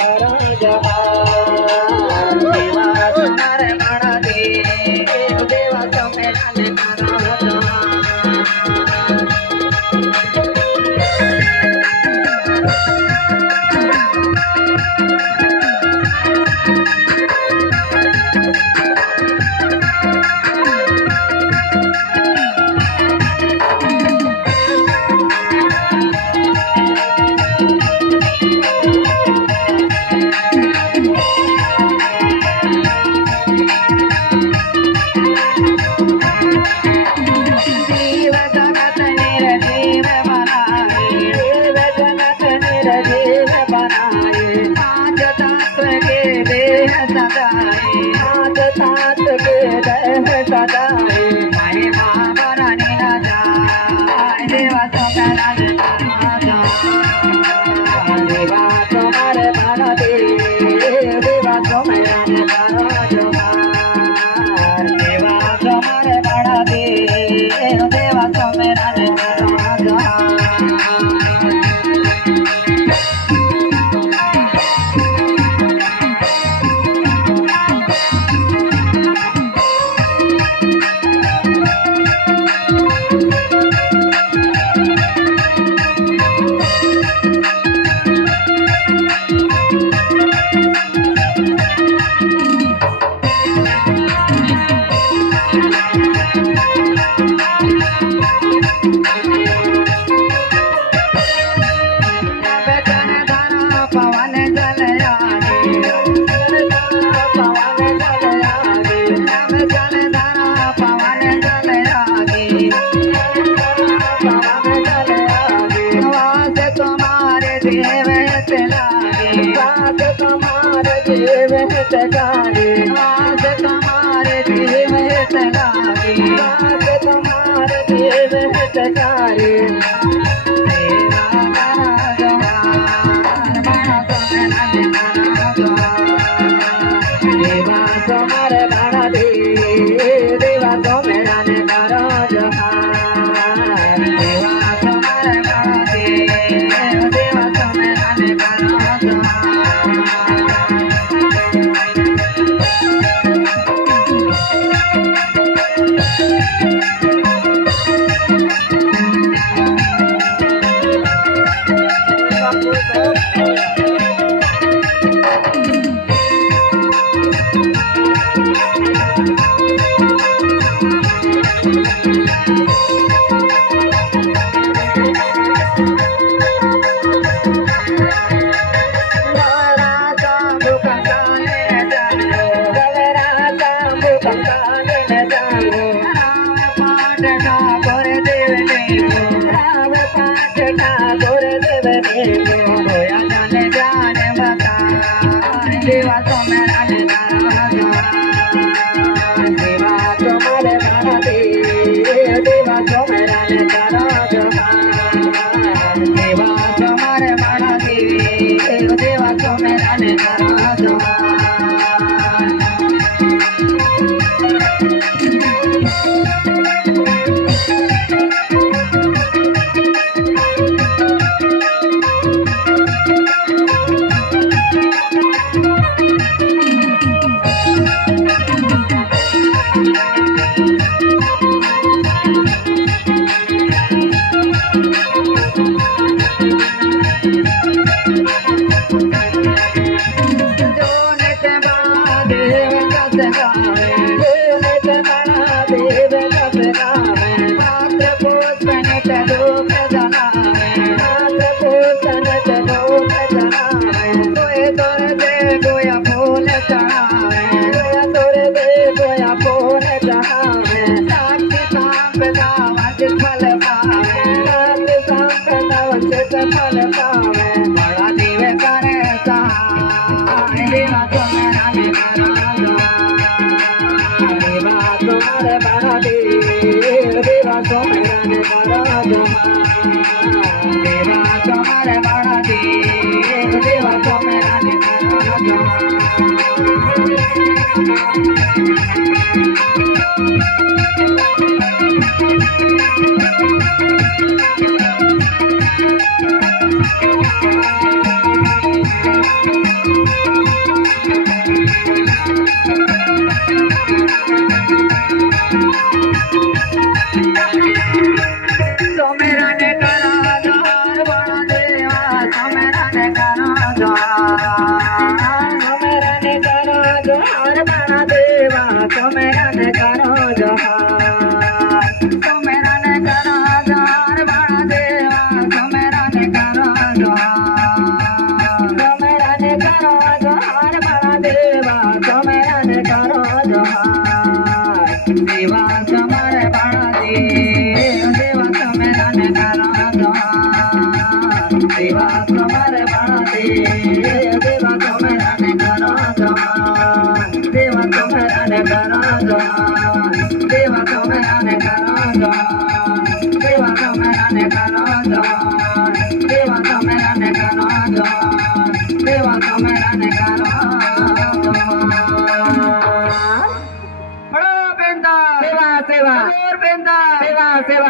करो जोहार देवा तुम्हारे बड़ा देव देवा तुम्हें करो जोहार સોમેરાને કરો જોહાર બળ દેવા સોમેરાને કરો જોહાર સોમેરાને કરો જોહાર બળ દેવા સોમેરાને કરો જોહાર સોમેરાને કરો જોહાર બળ દેવા સોમેરાને કરો જોહાર સોમેરાને કરો જોહાર બળ દેવા સોમેરાને કરો જોહાર દેવા તમારે બળ દેવા સોમેરાને કરો જોહાર દેવા તમારે બળ દેવા સોમેરાને કરો જોહાર દેવા સોમેરાને કરો જોહાર દેવા સોમેરાને કરો જોહાર દેવા સોમેરાને કરો જોહાર દેવા સોમેરાને કરો જોહાર દેવા સોમેરાને કરો જોહાર. બળો પેંડા સેવા સેવા પેંડા સેવા સેવા